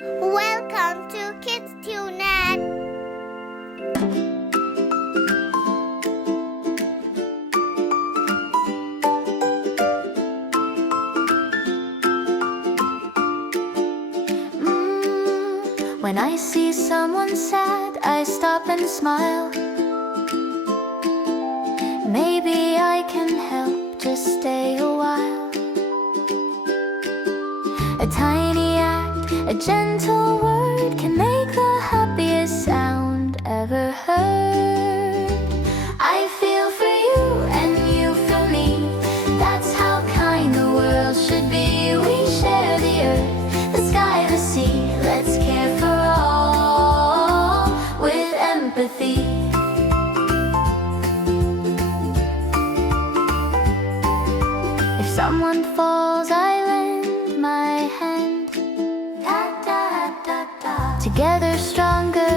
Welcome to KidsTuneEd. When I see someone sad, I stop and smile. Maybe I can help, just stay a while. A tiny act, a gentle word can make the happiest sound ever heard. I feel for you and you for me. That's how kind the world should be. We share the earth, the sky, the sea. Let's care for all with empathy. If someone falls, I lend my hand. Together stronger